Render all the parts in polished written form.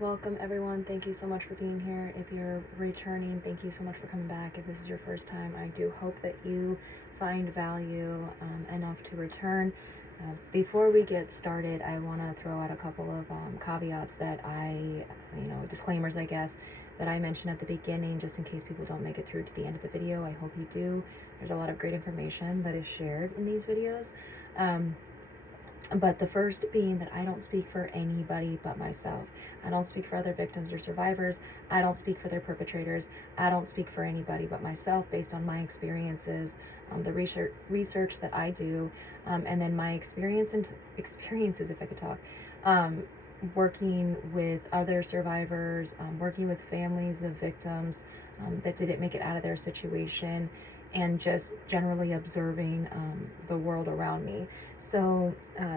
Welcome everyone. Thank you so much for being here. If you're returning, thank you so much for coming back. If this is your first time, I do hope that you find value enough to return. Before we get started, I want to throw out a couple of caveats that disclaimers, I guess, that I mentioned at the beginning, just in case people don't make it through to the end of the video. I hope you do. There's a lot of great information that is shared in these videos. But the first being that I don't speak for anybody but myself. I don't speak for other victims or survivors. I don't speak for their perpetrators. I don't speak for anybody but myself based on my experiences, the research that I do, and then my experiences, if I could talk, working with other survivors, working with families of victims that didn't make it out of their situation, and just generally observing the world around me. So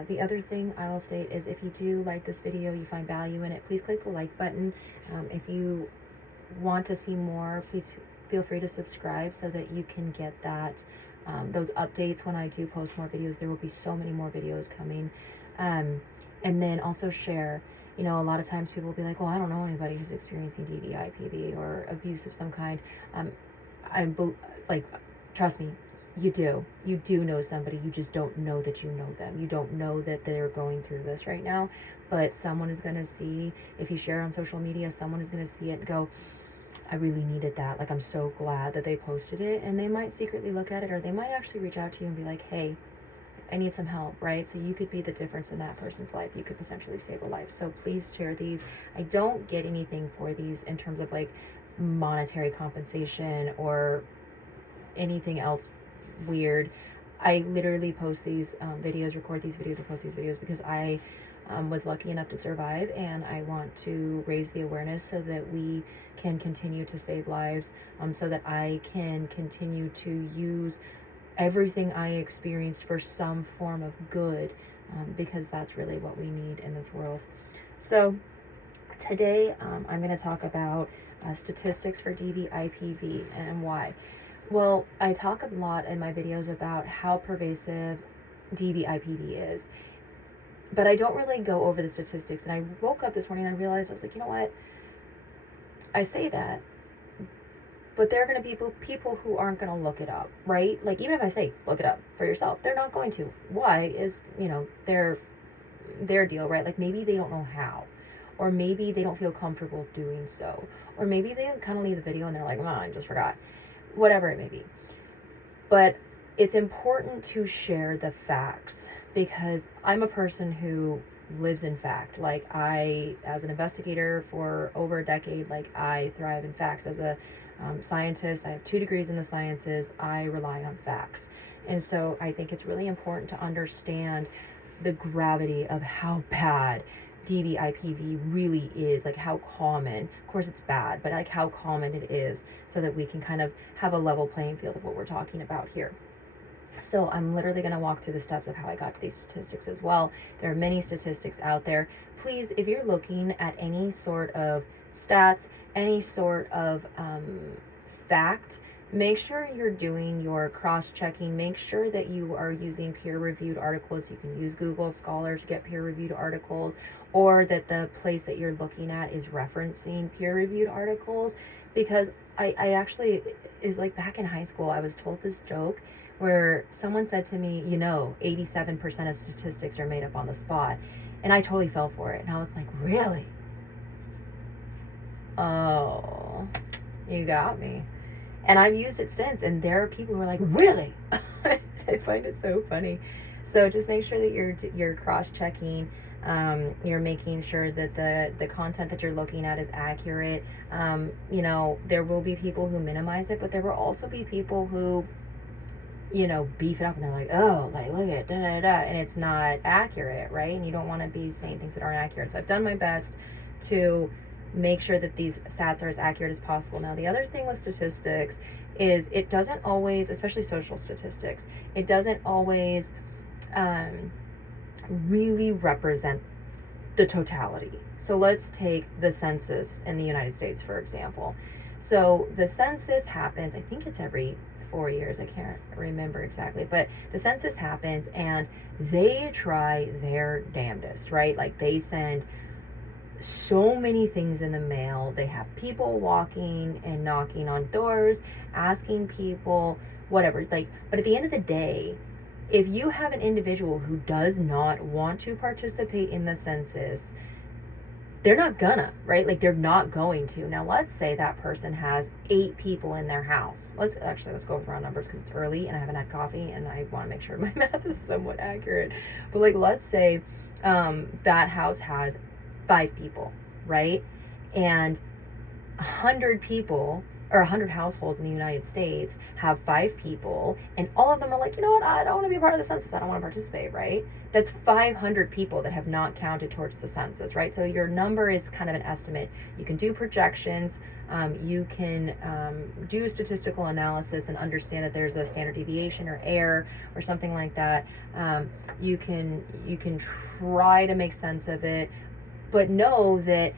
the other thing I'll state is, if you do like this video, you find value in it, please click the like button. If you want to see more, please feel free to subscribe so that you can get that those updates when I do post more videos. There will be so many more videos coming. And then also share. You know, a lot of times people will be like, well, I don't know anybody who's experiencing DV, IPV, or abuse of some kind. Trust me, you do know somebody. You just don't know that you know them. You don't know that they're going through this right now, but someone is going to see, if you share on social media, someone is going to see it and go, I really needed that. Like, I'm so glad that they posted it. And they might secretly look at it, or they might actually reach out to you and be like, hey, I need some help, right? So you could be the difference in that person's life. You could potentially save a life. So please share these. I don't get anything for these in terms of like monetary compensation or anything else weird. I literally post these videos, record these videos, and post these videos because I was lucky enough to survive, and I want to raise the awareness so that we can continue to save lives, so that I can continue to use everything I experienced for some form of good, because that's really what we need in this world. So today I'm going to talk about statistics for DV, IPV, and why. Well, I talk a lot in my videos about how pervasive DV, IPV is, but I don't really go over the statistics. And I woke up this morning and I realized, I was like, you know what? I say that, but there are going to be people who aren't going to look it up, right? Like, even if I say, look it up for yourself, they're not going to. Why is, their deal, right? Like, maybe they don't know how, or maybe they don't feel comfortable doing so, or maybe they kind of leave the video and they're like, oh, I just forgot. Whatever it may be. But it's important to share the facts, because I'm a person who lives in fact. Like, I, as an investigator for over a decade, like, I thrive in facts. As a scientist, I have 2 degrees in the sciences. I rely on facts. And so I think it's really important to understand the gravity of how bad DV, IPV really is, like how common. Of course it's bad, but like how common it is, so that we can kind of have a level playing field of what we're talking about here. So I'm literally going to walk through the steps of how I got to these statistics as well. There are many statistics out there. Please, if you're looking at any sort of stats, any sort of fact, make sure you're doing your cross-checking. Make sure that you are using peer-reviewed articles. You can use Google Scholar to get peer-reviewed articles, or that the place that you're looking at is referencing peer-reviewed articles. Because I actually, is like back in high school, I was told this joke where someone said to me, 87% of statistics are made up on the spot. And I totally fell for it. And I was like, really? Oh, you got me. And I've used it since, and there are people who are like, really? I find it so funny. So just make sure that you're cross-checking. You're making sure that the content that you're looking at is accurate. There will be people who minimize it, but there will also be people who, beef it up, and they're like, oh, like, look at and it's not accurate, right? And you don't want to be saying things that aren't accurate. So I've done my best to make sure that these stats are as accurate as possible. Now, the other thing with statistics is it doesn't always, especially social statistics, it doesn't always really represent the totality. So let's take the census in the United States, for example. So the census happens, I think it's every 4 years, I can't remember exactly, but the census happens and they try their damnedest, right? Like, they send so many things in the mail. They have people walking and knocking on doors, asking people, whatever. Like, but at the end of the day, if you have an individual who does not want to participate in the census, they're not gonna, right? Like, they're not going to. Now, let's say that person has 8 people in their house. Let's go with round numbers because it's early and I haven't had coffee and I want to make sure my math is somewhat accurate. But like, let's say that house has 5 people, right? And 100 people or 100 households in the United States have 5 people, and all of them are like, you know what, I don't want to be a part of the census, I don't want to participate, right? That's 500 people that have not counted towards the census, right? So your number is kind of an estimate. You can do projections, you can do statistical analysis and understand that there's a standard deviation or error or something like that. You can try to make sense of it, but know that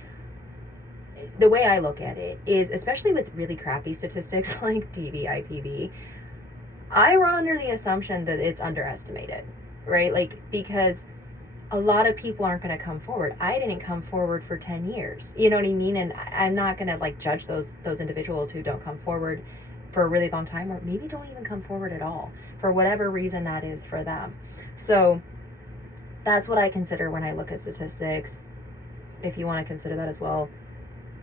the way I look at it is, especially with really crappy statistics like DV, IPV, I run under the assumption that it's underestimated, right? Like, because a lot of people aren't going to come forward. I didn't come forward for 10 years. You know what I mean? And I'm not going to like judge those individuals who don't come forward for a really long time, or maybe don't even come forward at all, for whatever reason that is for them. So that's what I consider when I look at statistics. If you want to consider that as well,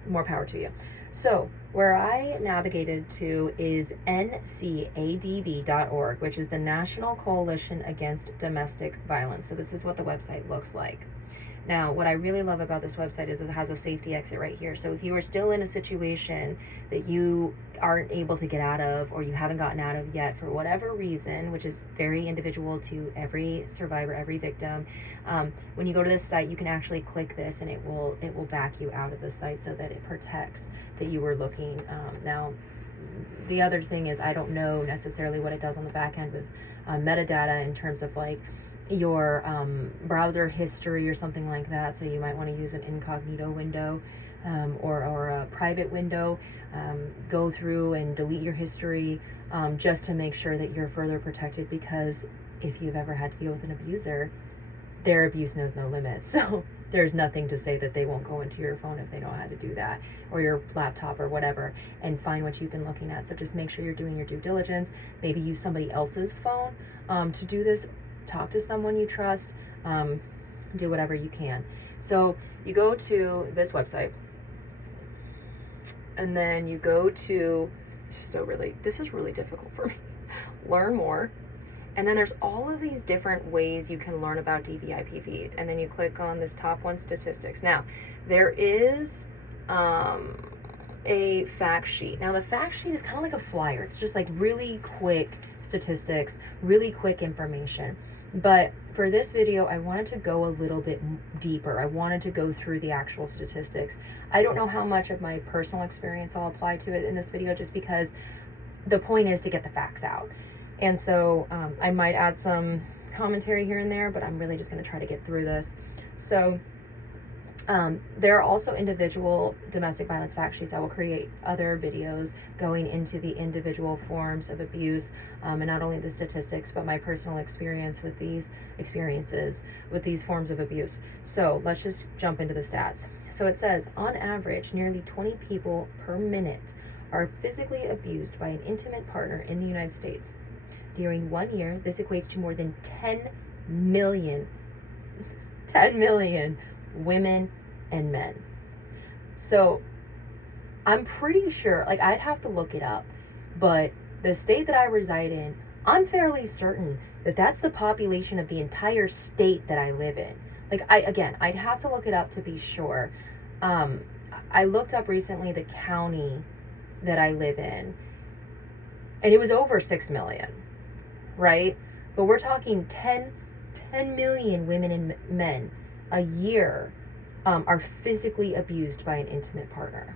more power to you. So where I navigated to is ncadv.org, which is the National Coalition Against Domestic Violence. So this is what the website looks like. Now, what I really love about this website is it has a safety exit right here. So if you are still in a situation that you aren't able to get out of, or you haven't gotten out of yet for whatever reason, which is very individual to every survivor, every victim, when you go to this site, you can actually click this and it will back you out of the site so that it protects that you were looking. Now, the other thing is, I don't know necessarily what it does on the back end with metadata in terms of like your browser history or something like that. So you might want to use an incognito window or a private window, go through and delete your history just to make sure that you're further protected, because if you've ever had to deal with an abuser, their abuse knows no limits. So there's nothing to say that they won't go into your phone if they know how to do that, or your laptop or whatever, and find what you've been looking at. So just make sure you're doing your due diligence. Maybe use somebody else's phone to do this. Talk to someone you trust, do whatever you can. So you go to this website, and then you go to, this is really difficult for me, learn more. And then there's all of these different ways you can learn about DV-IPV. And then you click on this top one, statistics. Now, there is a fact sheet. Now, the fact sheet is kind of like a flyer. It's just like really quick statistics, really quick information. But for this video, I wanted to go a little bit deeper. I wanted to go through the actual statistics. I don't know how much of my personal experience I'll apply to it in this video, just because the point is to get the facts out. And so I might add some commentary here and there, but I'm really just going to try to get through this. So there are also individual domestic violence fact sheets. I will create other videos going into the individual forms of abuse, and not only the statistics, but my personal experiences with these forms of abuse. So let's just jump into the stats. So it says, on average, nearly 20 people per minute are physically abused by an intimate partner in the United States. During 1 year, this equates to more than 10 million women and men. So I'm pretty sure, like, I'd have to look it up, but the state that I reside in, I'm fairly certain that that's the population of the entire state that I live in. Like, I'd have to look it up to be sure. I looked up recently the county that I live in, and it was over 6 million, right? But we're talking 10 million women and men a year are physically abused by an intimate partner.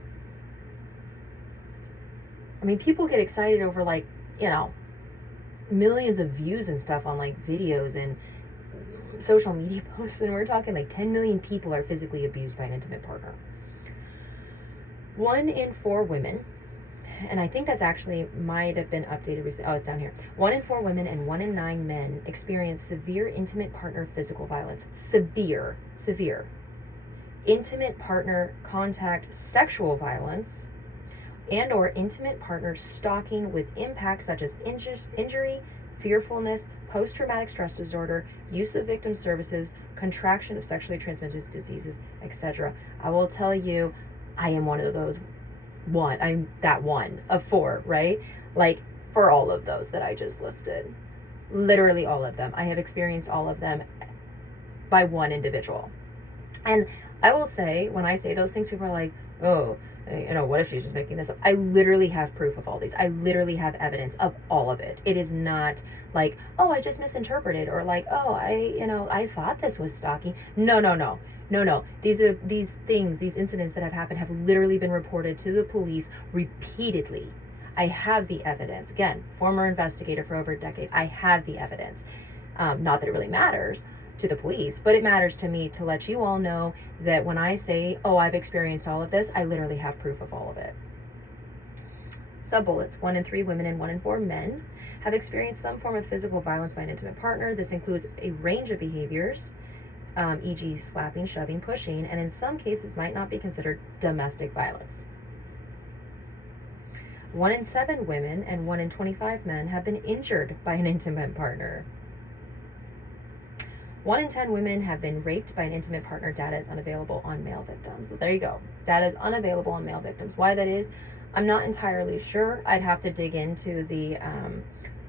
I mean, people get excited over, like, you know, millions of views and stuff on like videos and social media posts, and we're talking like 10 million people are physically abused by an intimate partner. 1 in 4 women, and I think that's actually might have been updated recently. Oh, it's down here. 1 in 4 women and 1 in 9 men experience severe intimate partner physical violence. Severe. intimate partner contact sexual violence, and or intimate partner stalking with impacts such as injury, fearfulness, post-traumatic stress disorder, use of victim services, contraction of sexually transmitted diseases, etc. I will tell you, I am one of those I'm that one of four, right? Like, for all of those that I just listed. Literally all of them. I have experienced all of them by one individual. And I will say, when I say those things, people are like, oh, what if she's just making this up? I literally have proof of all these. I literally have evidence of all of it. It is not like, oh, I just misinterpreted, or like, oh, I thought this was stalking. No. These incidents that have happened have literally been reported to the police repeatedly. I have the evidence. Again, former investigator for over a decade. I have the evidence. Not that it really matters to the police, but it matters to me to let you all know that when I say, oh, I've experienced all of this, I literally have proof of all of it. Sub-bullets: 1 in 3 women and 1 in 4 men have experienced some form of physical violence by an intimate partner. This includes a range of behaviors, e.g. slapping, shoving, pushing, and in some cases might not be considered domestic violence. 1 in 7 women and 1 in 25 men have been injured by an intimate partner. 1 in 10 women have been raped by an intimate partner. Data is unavailable on male victims. So there you go. Data is unavailable on male victims. Why that is, I'm not entirely sure. I'd have to dig into the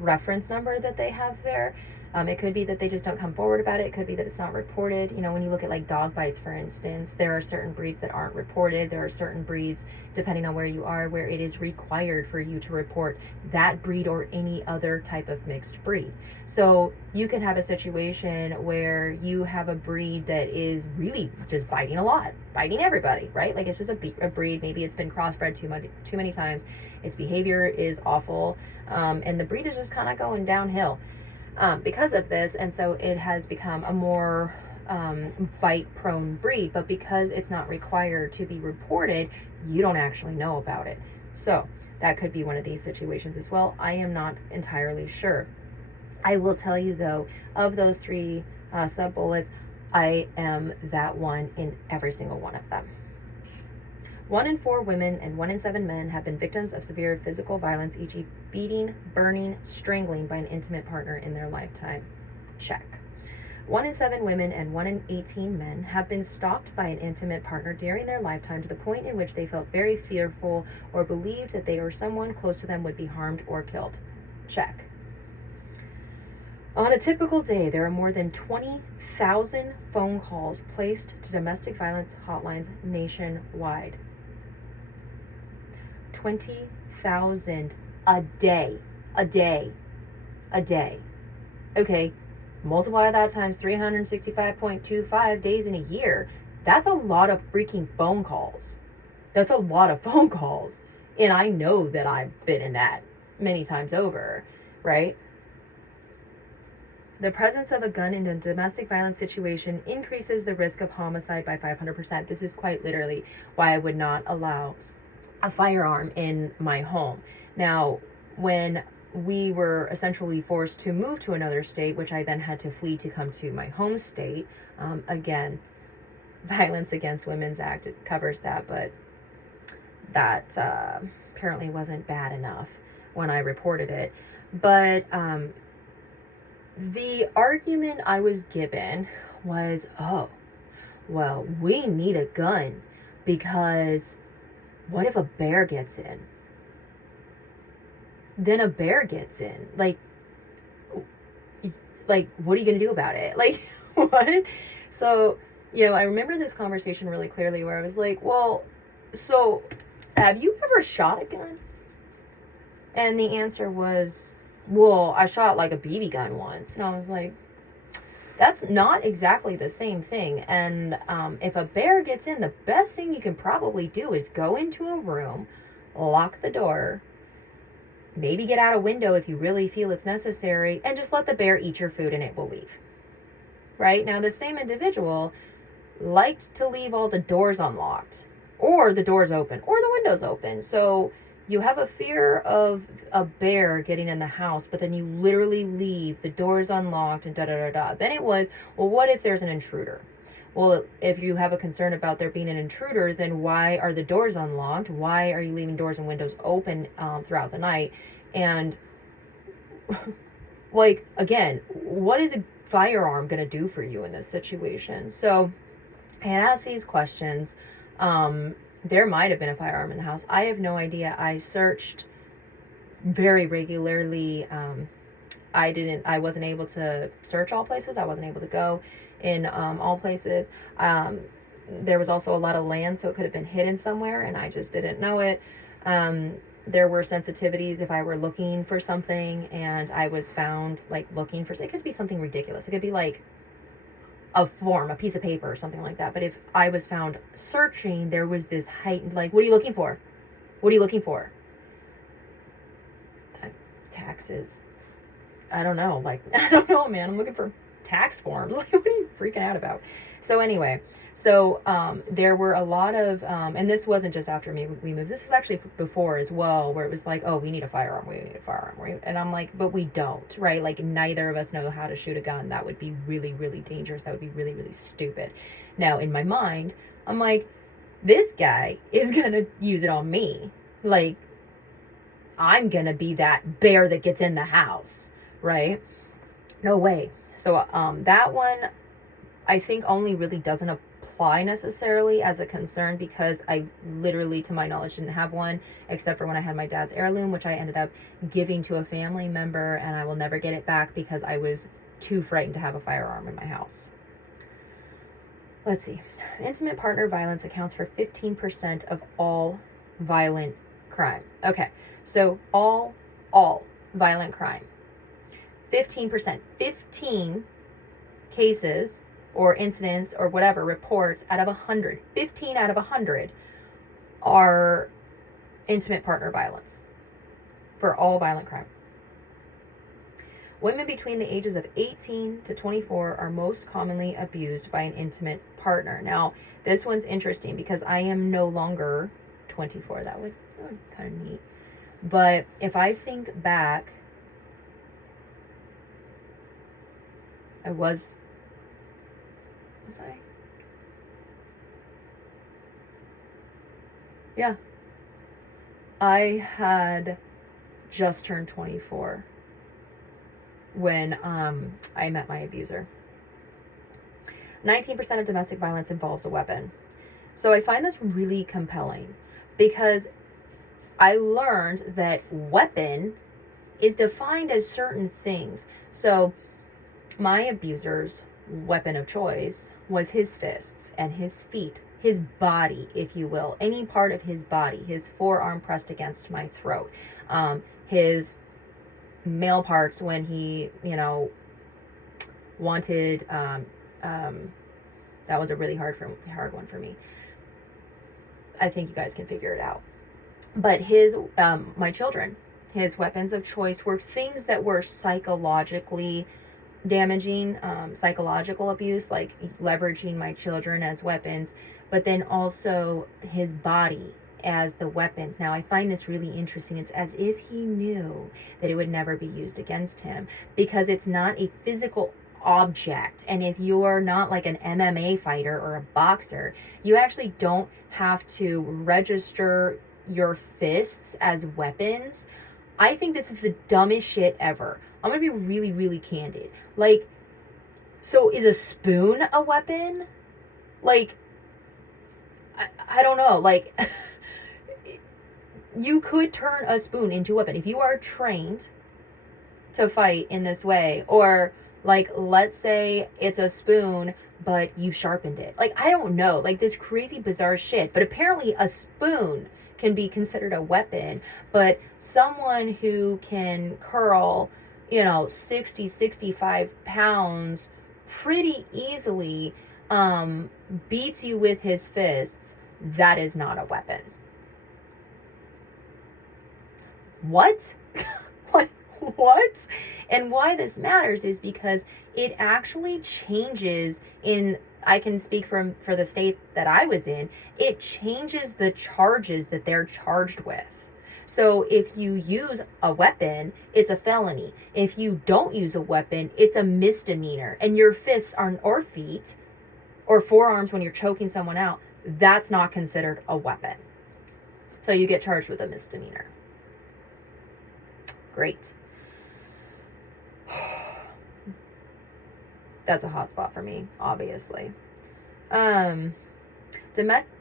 reference number that they have there. It could be that they just don't come forward about it. It could be that it's not reported. When you look at like dog bites, for instance, there are certain breeds that aren't reported. There are certain breeds, depending on where you are, where it is required for you to report that breed or any other type of mixed breed. So you can have a situation where you have a breed that is really just biting a lot, biting everybody, right? Like it's just a breed. Maybe it's been crossbred too many times. Its behavior is awful, and the breed is just kind of going downhill. Because of this, and so it has become a more bite-prone breed, but because it's not required to be reported, you don't actually know about it. So that could be one of these situations as well. I am not entirely sure. I will tell you, though, of those 3 sub-bullets, I am that one in every single one of them. 1 in 4 women and 1 in 7 men have been victims of severe physical violence, e.g. beating, burning, strangling by an intimate partner in their lifetime. Check. 1 in 7 women and 1 in 18 men have been stalked by an intimate partner during their lifetime to the point in which they felt very fearful or believed that they or someone close to them would be harmed or killed. Check. On a typical day, there are more than 20,000 phone calls placed to domestic violence hotlines nationwide. 20,000 a day. Okay, multiply that times 365.25 days in a year. That's a lot of freaking phone calls. And I know that I've been in that many times over, right? The presence of a gun in a domestic violence situation increases the risk of homicide by 500%. This is quite literally why I would not allow a firearm in my home. Now, when we were essentially forced to move to another state, which I then had to flee to come to my home state, again, Violence Against Women's Act, it covers that, but that apparently wasn't bad enough when I reported it. But the argument I was given was, oh, well, we need a gun because what if a bear gets in? Then a bear gets in. Like, what are you going to do about it? Like, what? So, I remember this conversation really clearly where I was like, well, so have you ever shot a gun? And the answer was, well, I shot like a BB gun once. And I was like, that's not exactly the same thing. And if a bear gets in, the best thing you can probably do is go into a room, lock the door, maybe get out a window if you really feel it's necessary, and just let the bear eat your food and it will leave. Right? Now, the same individual liked to leave all the doors unlocked, or the doors open, or the windows open. So you have a fear of a bear getting in the house, but then you literally leave the doors unlocked and da-da-da-da. Then it was, well, what if there's an intruder? Well, if you have a concern about there being an intruder, then why are the doors unlocked? Why are you leaving doors and windows open throughout the night? And like, again, what is a firearm going to do for you in this situation? So I asked these questions. There might have been a firearm in the house. I have no idea. I searched very regularly. I wasn't able to search all places. I wasn't able to go in all places. There was also a lot of land, so it could have been hidden somewhere, and I just didn't know it. There were sensitivities if I were looking for something and I was found like looking for, it could be something ridiculous. It could be like a form, a piece of paper or something like that. But if I was found searching, there was this heightened, like, what are you looking for? What are you looking for? Taxes. I don't know. Like, I don't know, man. I'm looking for tax forms. Like, what are you freaking out about? So anyway, there were a lot of, and this wasn't just after we moved. This was actually before as well, where it was like, oh, we need a firearm. We need a firearm. And I'm like, but we don't, right? Like, neither of us know how to shoot a gun. That would be really, really dangerous. That would be really, really stupid. Now, in my mind, I'm like, this guy is going to use it on me. Like, I'm going to be that bear that gets in the house, right? No way. So that one, I think, only really doesn't apply necessarily as a concern because I literally, to my knowledge, didn't have one except for when I had my dad's heirloom, which I ended up giving to a family member, and I will never get it back because I was too frightened to have a firearm in my house. Let's see. Intimate partner violence accounts for 15% of all violent crime. Okay, so all violent crime. 15%. 15 cases or incidents or whatever, reports out of 100. 15 out of 100 are intimate partner violence for all violent crime. Women between the ages of 18 to 24 are most commonly abused by an intimate partner. Now, this one's interesting because I am no longer 24. That would kind of neat. But if I think back, was I? Yeah. I had just turned 24 when I met my abuser. 19% of domestic violence involves a weapon. So I find this really compelling because I learned that weapon is defined as certain things. So my abuser's weapon of choice was his fists and his feet, his body, if you will, any part of his body, his forearm pressed against my throat, his male parts when he, wanted, that was a really hard one for me. I think you guys can figure it out. But my children, his weapons of choice were things that were psychologically damaging, psychological abuse, like leveraging my children as weapons, but then also his body as the weapons. Now, I find this really interesting. It's as if he knew that it would never be used against him because it's not a physical object. And if you're not like an MMA fighter or a boxer, you actually don't have to register your fists as weapons. I think this is the dumbest shit ever. I'm going to be really, really candid. Like, so is a spoon a weapon? Like, I don't know. Like, you could turn a spoon into a weapon if you are trained to fight in this way. Or, like, let's say it's a spoon, but you've sharpened it. Like, I don't know. Like, this crazy, bizarre shit. But apparently a spoon can be considered a weapon. But someone who can curl 60, 65 pounds pretty easily, beats you with his fists, that is not a weapon. What? What? And why this matters is because it actually changes I can speak for the state that I was in, it changes the charges that they're charged with. So if you use a weapon, it's a felony. If you don't use a weapon, it's a misdemeanor. And your fists or feet or forearms when you're choking someone out, that's not considered a weapon. So you get charged with a misdemeanor. Great. That's a hot spot for me, obviously.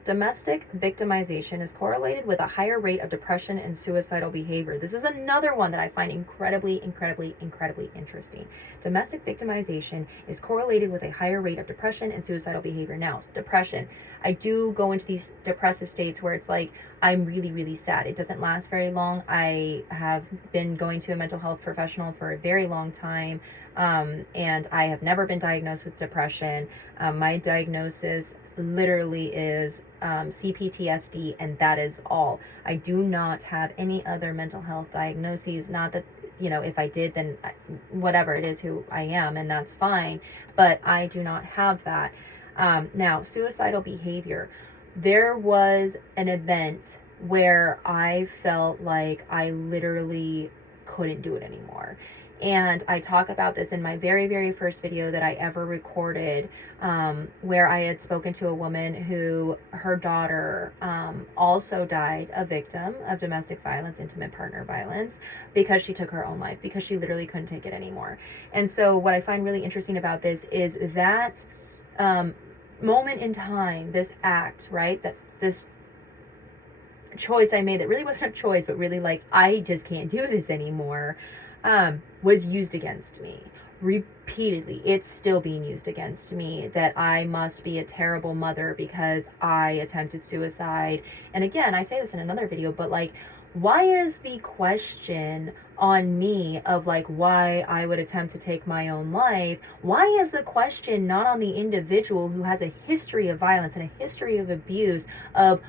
Domestic victimization is correlated with a higher rate of depression and suicidal behavior. This is another one that I find incredibly interesting. Domestic victimization is correlated with a higher rate of depression and suicidal behavior. Now, depression, I do go into these depressive states where it's like, I'm really sad. It doesn't last very long. I have been going to a mental health professional for a very long time, and I have never been diagnosed with depression. My diagnosis literally is CPTSD, and that is all. I do not have any other mental health diagnoses. Not that, if I did, then whatever it is who I am, and that's fine, but I do not have that. Now, suicidal behavior. There was an event where I felt like I literally couldn't do it anymore. And I talk about this in my very first video that I ever recorded, where I had spoken to a woman who, her daughter also died a victim of domestic violence, intimate partner violence, because she took her own life, because she literally couldn't take it anymore. And so what I find really interesting about this is that moment in time, this act, right, that this choice I made that really wasn't a choice, but really like, I just can't do this anymore, was used against me repeatedly. It's still being used against me, that I must be a terrible mother because I attempted suicide. And again, I say this in another video, but like, why is the question on me of like why I would attempt to take my own life? Why is the question not on the individual who has a history of violence and a history of abuse, of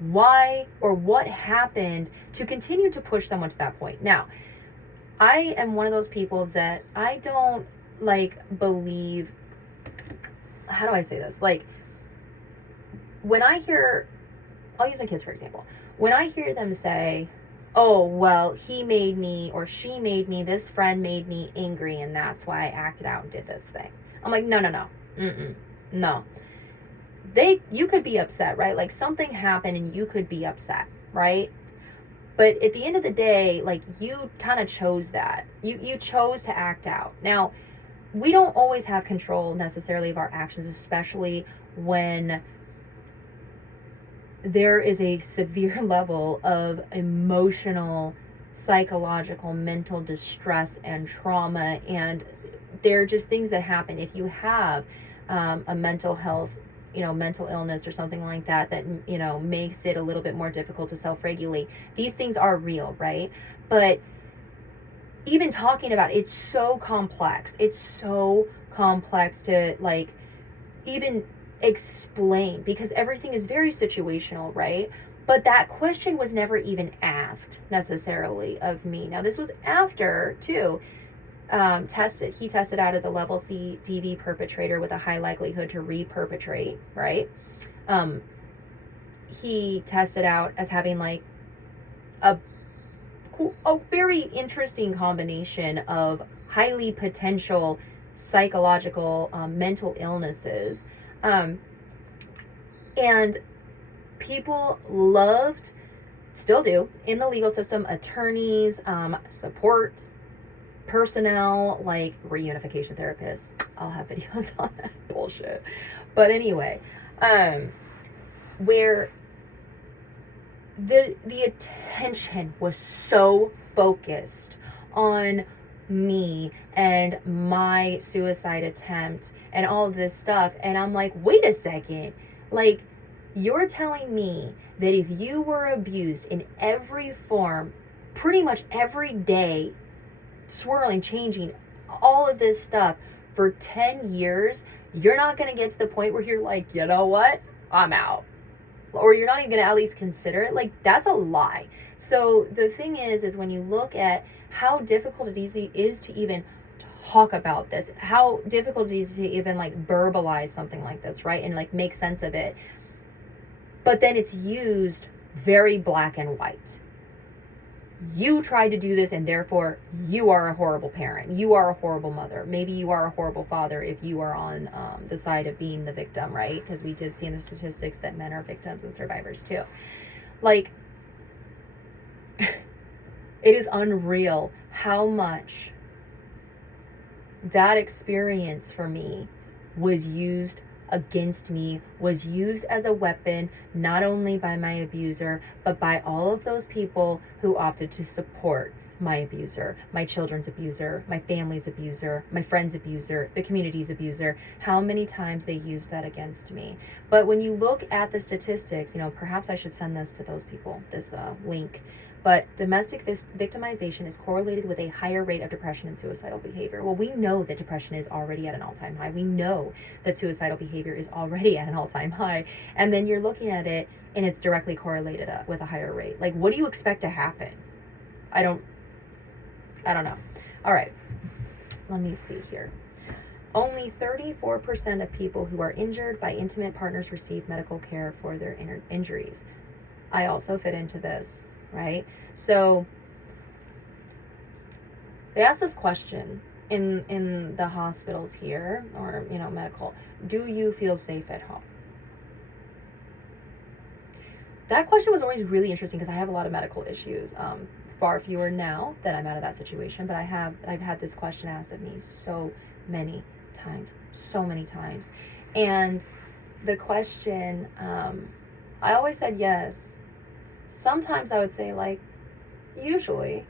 why or what happened to continue to push someone to that point? Now, I am one of those people that I don't believe, how do I say this? Like, when I hear, I'll use my kids for example. When I hear them say, oh, well, he made me or she made me, this friend made me angry and that's why I acted out and did this thing. I'm like, no. No. You could be upset, right? Like, something happened and you could be upset, right? But at the end of the day, like, you kind of chose that. You chose to act out. Now, we don't always have control necessarily of our actions, especially when there is a severe level of emotional, psychological, mental distress and trauma. And they're just things that happen. If you have a mental health, mental illness or something like that, makes it a little bit more difficult to self-regulate. These things are real, right? But even talking about it's so complex. It's so complex to even explain, because everything is very situational, right? But that question was never even asked necessarily of me. Now, this was after too. He tested out as a level C DV perpetrator with a high likelihood to re-perpetrate, right? He tested out as having a very interesting combination of highly potential psychological mental illnesses. And people loved, still do, in the legal system, attorneys, support personnel, like reunification therapists. I'll have videos on that bullshit. But anyway, where the attention was so focused on me and my suicide attempt and all of this stuff, and I'm like, wait a second, like, you're telling me that if you were abused in every form, pretty much every day, swirling, changing, all of this stuff for 10 years, you're not going to get to the point where you're like, you know what, I'm out. Or you're not even going to at least consider it. Like, that's a lie. So the thing is when you look at how difficult it is to even talk about this, how difficult it is to even verbalize something like this, right? And make sense of it. But then it's used very black and white. you tried to do this and therefore you are a horrible parent. You are a horrible mother. Maybe you are a horrible father if you are on the side of being the victim, right? Because we did see in the statistics that men are victims and survivors too. Like, it is unreal how much that experience for me was used against me, was used as a weapon, not only by my abuser, but by all of those people who opted to support my abuser, my children's abuser, my family's abuser, my friend's abuser, the community's abuser. How many times they used that against me. But when you look at the statistics, perhaps I should send this to those people, this link. But domestic victimization is correlated with a higher rate of depression and suicidal behavior. Well, we know that depression is already at an all-time high. We know that suicidal behavior is already at an all-time high. And then you're looking at it and it's directly correlated with a higher rate. Like, what do you expect to happen? I don't know. All right, let me see here. Only 34% of people who are injured by intimate partners receive medical care for their injuries. I also fit into this. Right? So they asked this question in the hospitals here, or, medical. Do you feel safe at home? That question was always really interesting because I have a lot of medical issues. Far fewer now that I'm out of that situation, but I've had this question asked of me so many times. And the question, I always said yes. Sometimes I would say, like, usually.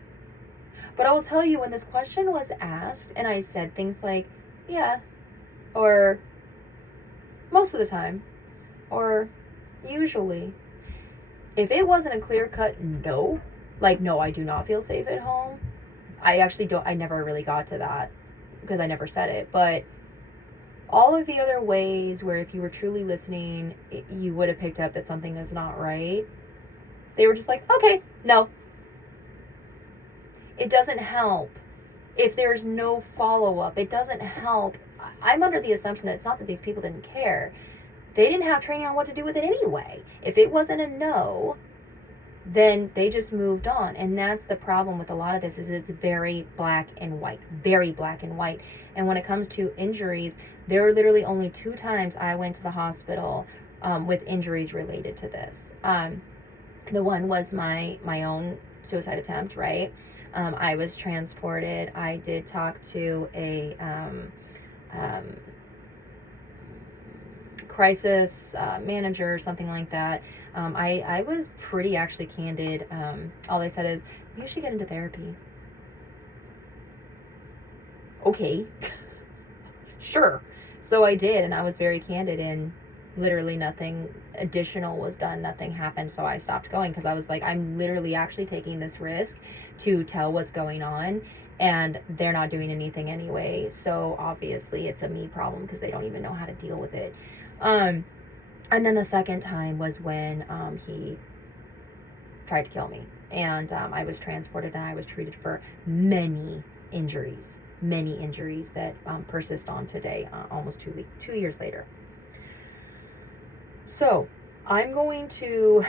But I will tell you, when this question was asked and I said things like, yeah, or most of the time, or usually, if it wasn't a clear-cut no, like, no, I do not feel safe at home, I never really got to that because I never said it. But all of the other ways where if you were truly listening, you would have picked up that something is not right, they were just like, okay, no. It doesn't help if there's no follow-up. It doesn't help. I'm under the assumption that it's not that these people didn't care. They didn't have training on what to do with it anyway. If it wasn't a no, then they just moved on. And that's the problem with a lot of this, is it's very black and white. Very black and white. And when it comes to injuries, there are literally only 2 times I went to the hospital with injuries related to this. The one was my own suicide attempt, right? I was transported. I did talk to a crisis manager or something like that. I was pretty actually candid. All they said is, you should get into therapy. Okay. Sure. So I did, and I was very candid, and literally nothing additional was done. Nothing happened. So I stopped going because I was like, I'm literally actually taking this risk to tell what's going on, and they're not doing anything anyway. So obviously it's a me problem because they don't even know how to deal with it. And then the second time was when he tried to kill me, and I was transported and I was treated for many injuries that persist on today, almost 2 years later. So I'm going to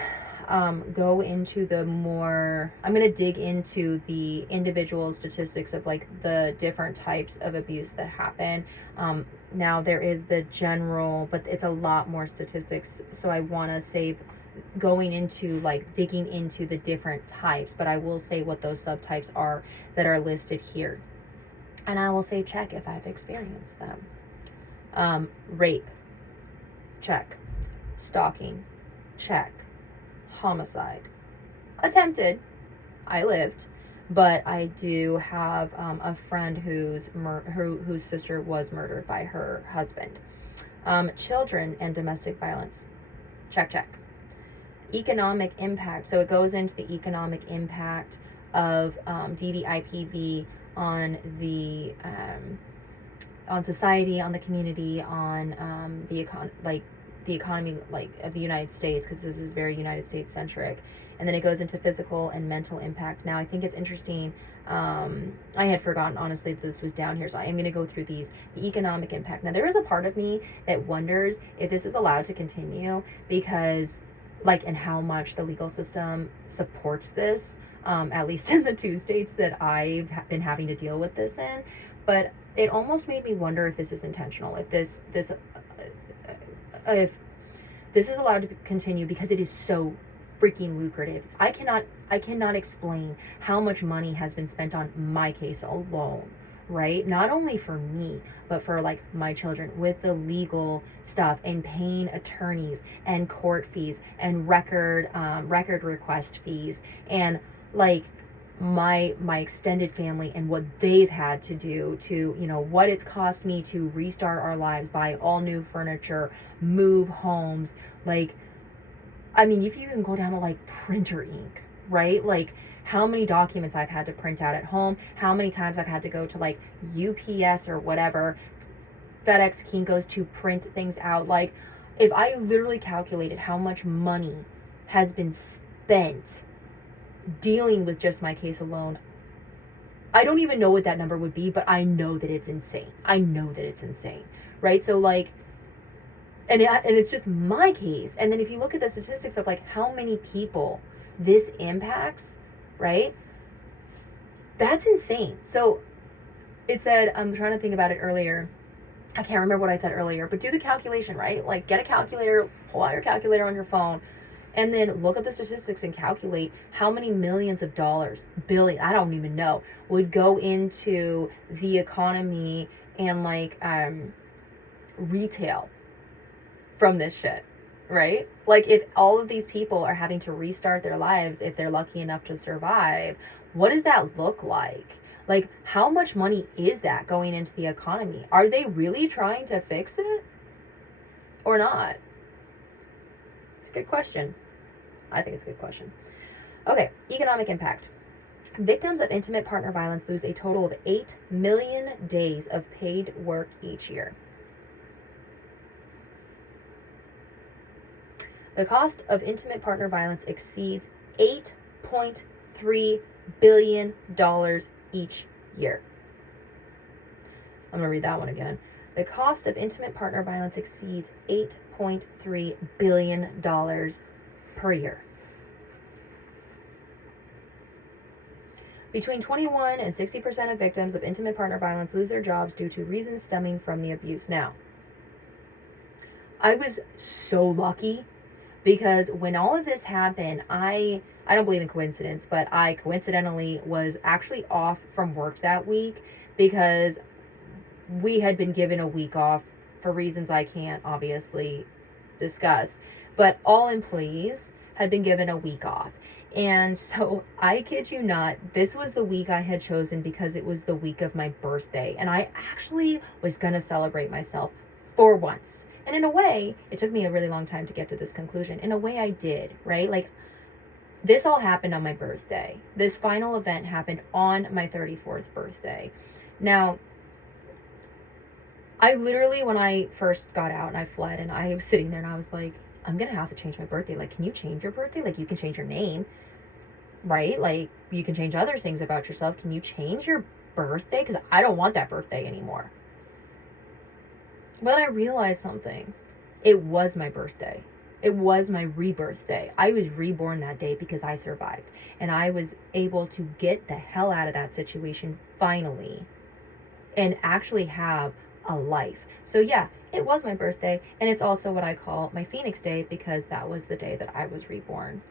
go into I'm going to dig into the individual statistics of like the different types of abuse that happen. Now there is the general, but it's a lot more statistics. So I want to save going into like digging into the different types, but I will say what those subtypes are that are listed here. And I will say check if I've experienced them. Rape, check. Stalking, check. Homicide, attempted. I lived, but I do have a friend whose sister was murdered by her husband. Children and domestic violence, check. Economic impact. So it goes into the economic impact of DV IPV on the on society, on the community, on the economy like of the United States, because this is very United States centric. And then it goes into physical and mental impact. Now I think it's interesting, I had forgotten honestly that this was down here, so I am going to go through these. The economic impact. Now there is a part of me that wonders if this is allowed to continue, because and how much the legal system supports this. at least in the 2 states that I've been having to deal with this in. But it almost made me wonder if this is intentional, if if this is allowed to continue, because it is so freaking lucrative. I cannot explain how much money has been spent on my case alone, right? Not only for me, but for like my children, with the legal stuff and paying attorneys and court fees and record request fees, and like my extended family and what they've had to do to, you know, what it's cost me to restart our lives, buy all new furniture, move homes. Like, I mean, if you can go down to like printer ink, right? Like how many documents I've had to print out at home, how many times I've had to go to like UPS or whatever, FedEx, Kinko's, to print things out. Like, if I literally calculated how much money has been spent dealing with just my case alone, I don't even know what that number would be, but I know that it's insane. I know that it's insane, right? So like, and it's just my case. And then if you look at the statistics of like how many people this impacts, right? That's insane. So it said, I'm trying to think about it earlier. I can't remember what I said earlier, but do the calculation, right? Like, get a calculator, pull out your calculator on your phone, and then look at the statistics and calculate how many millions of dollars, billion, I don't even know, would go into the economy and like retail from this shit, right? Like, if all of these people are having to restart their lives, if they're lucky enough to survive, what does that look like? Like, how much money is that going into the economy? Are they really trying to fix it or not? It's a good question. I think it's a good question. Okay, economic impact. Victims of intimate partner violence lose a total of 8 million days of paid work each year. The cost of intimate partner violence exceeds $8.3 billion each year. I'm going to read that one again. The cost of intimate partner violence exceeds $8.3 billion per year. Between 21 and 60% of victims of intimate partner violence lose their jobs due to reasons stemming from the abuse. Now, I was so lucky, because when all of this happened, I don't believe in coincidence, but I coincidentally was actually off from work that week, because we had been given a week off for reasons I can't obviously discuss. But all employees had been given a week off. And so, I kid you not, this was the week I had chosen because it was the week of my birthday. And I actually was going to celebrate myself for once. And in a way, it took me a really long time to get to this conclusion. In a way, I did, right? Like, this all happened on my birthday. This final event happened on my 34th birthday. Now, I literally, when I first got out and I fled, and I was sitting there and I was like, I'm going to have to change my birthday. Like, can you change your birthday? Like, you can change your name, right? Like, you can change other things about yourself. Can you change your birthday? Because I don't want that birthday anymore. But I realized something. It was my birthday. It was my rebirth day. I was reborn that day because I survived. And I was able to get the hell out of that situation finally and actually have a life. So yeah, it was my birthday. And it's also what I call my Phoenix Day, because that was the day that I was reborn.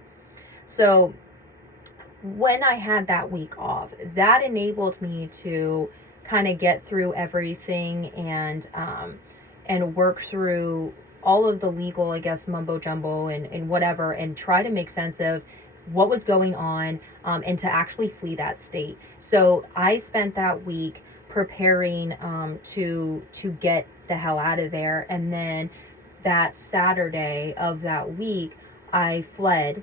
So when I had that week off, that enabled me to kind of get through everything and work through all of the legal, I guess, mumbo jumbo and whatever, and try to make sense of what was going on, and to actually flee that state. So I spent that week preparing to get the hell out of there. And then that Saturday of that week, I fled,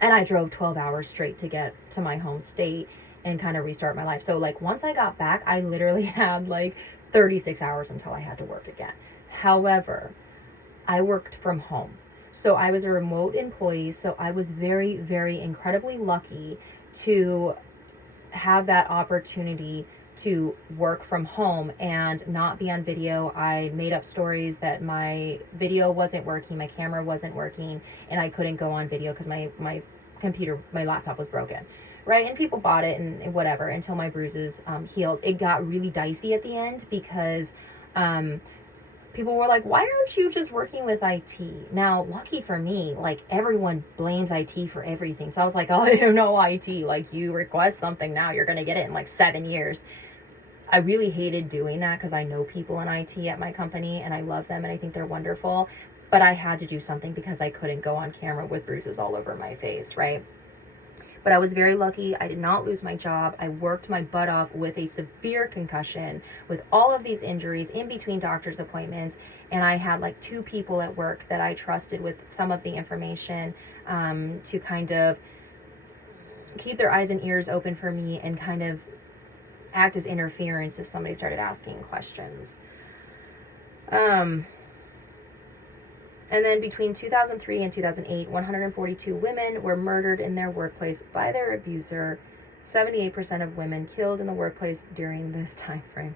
and I drove 12 hours straight to get to my home state and kind of restart my life. So like, once I got back, I literally had like 36 hours until I had to work again. However, I worked from home. So I was a remote employee. So I was very, very incredibly lucky to have that opportunity to work from home and not be on video. I made up stories that my video wasn't working, my camera wasn't working, and I couldn't go on video because my my laptop was broken, right? And people bought it and whatever until my bruises healed. It got really dicey at the end because people were like, why aren't you just working with IT? Now, lucky for me, like, everyone blames IT for everything. So I was like, oh, you know, IT, like, you request something now, you're going to get it in like 7 years. I really hated doing that because I know people in IT at my company and I love them and I think they're wonderful. But I had to do something because I couldn't go on camera with bruises all over my face, right? But I was very lucky. I did not lose my job. I worked my butt off with a severe concussion, with all of these injuries in between doctor's appointments. And I had like 2 people at work that I trusted with some of the information to kind of keep their eyes and ears open for me and kind of act as interference if somebody started asking questions. And then between 2003 and 2008, 142 women were murdered in their workplace by their abuser. 78% of women killed in the workplace during this time frame.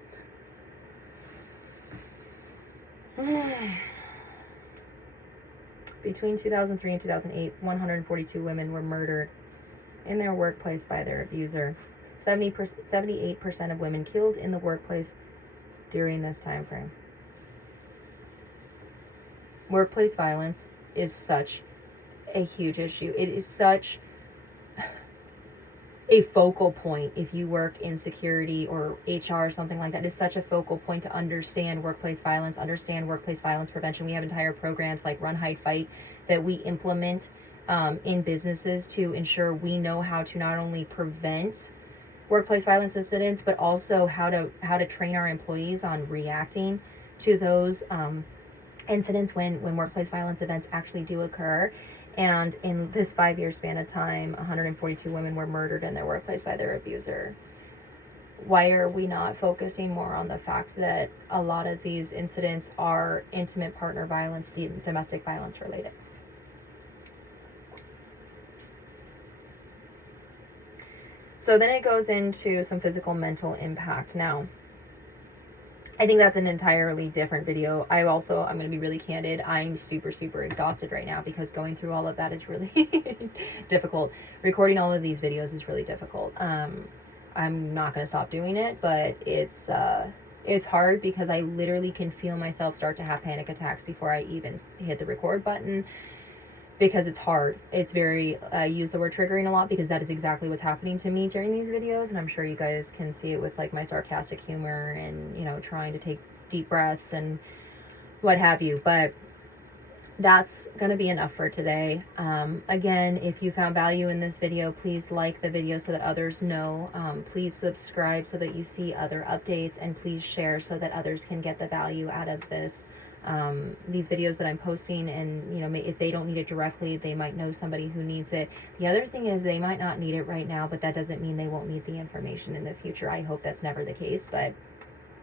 Between 2003 and 2008, 142 women were murdered in their workplace by their abuser. 78% of women killed in the workplace during this time frame. Workplace violence is such a huge issue. It is such a focal point if you work in security or HR or something like that. It is such a focal point to understand workplace violence, understand workplace violence prevention. We have entire programs like Run, Hide, Fight that we implement in businesses to ensure we know how to not only prevent workplace violence incidents, but also how to train our employees on reacting to those incidents when workplace violence events actually do occur. And in this 5-year span of time, 142 women were murdered in their workplace by their abuser. Why are we not focusing more on the fact that a lot of these incidents are intimate partner violence, domestic violence related? So then it goes into some physical mental impact. Now, I think that's an entirely different video. I'm going to be really candid. I'm super, super exhausted right now because going through all of that is really difficult. Recording all of these videos is really difficult. I'm not going to stop doing it, but it's hard because I literally can feel myself start to have panic attacks before I even hit the record button. Because it's hard. It's very, I use the word triggering a lot because that is exactly what's happening to me during these videos. And I'm sure you guys can see it with like my sarcastic humor and, you know, trying to take deep breaths and what have you. But that's going to be enough for today. Again, if you found value in this video, please like the video so that others know. Please subscribe so that you see other updates, and please share so that others can get the value out of this. These videos that I'm posting, and you know, if they don't need it directly, they might know somebody who needs it. The other thing is they might not need it right now, but that doesn't mean they won't need the information in the future. I hope that's never the case, but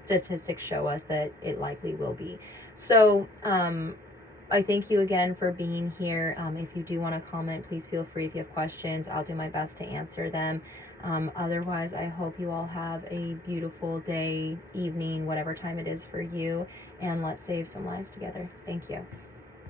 statistics show us that it likely will be. So I thank you again for being here. If you do want to comment, please feel free. If you have questions, I'll do my best to answer them. Otherwise, I hope you all have a beautiful day, evening, whatever time it is for you, and let's save some lives together. Thank you.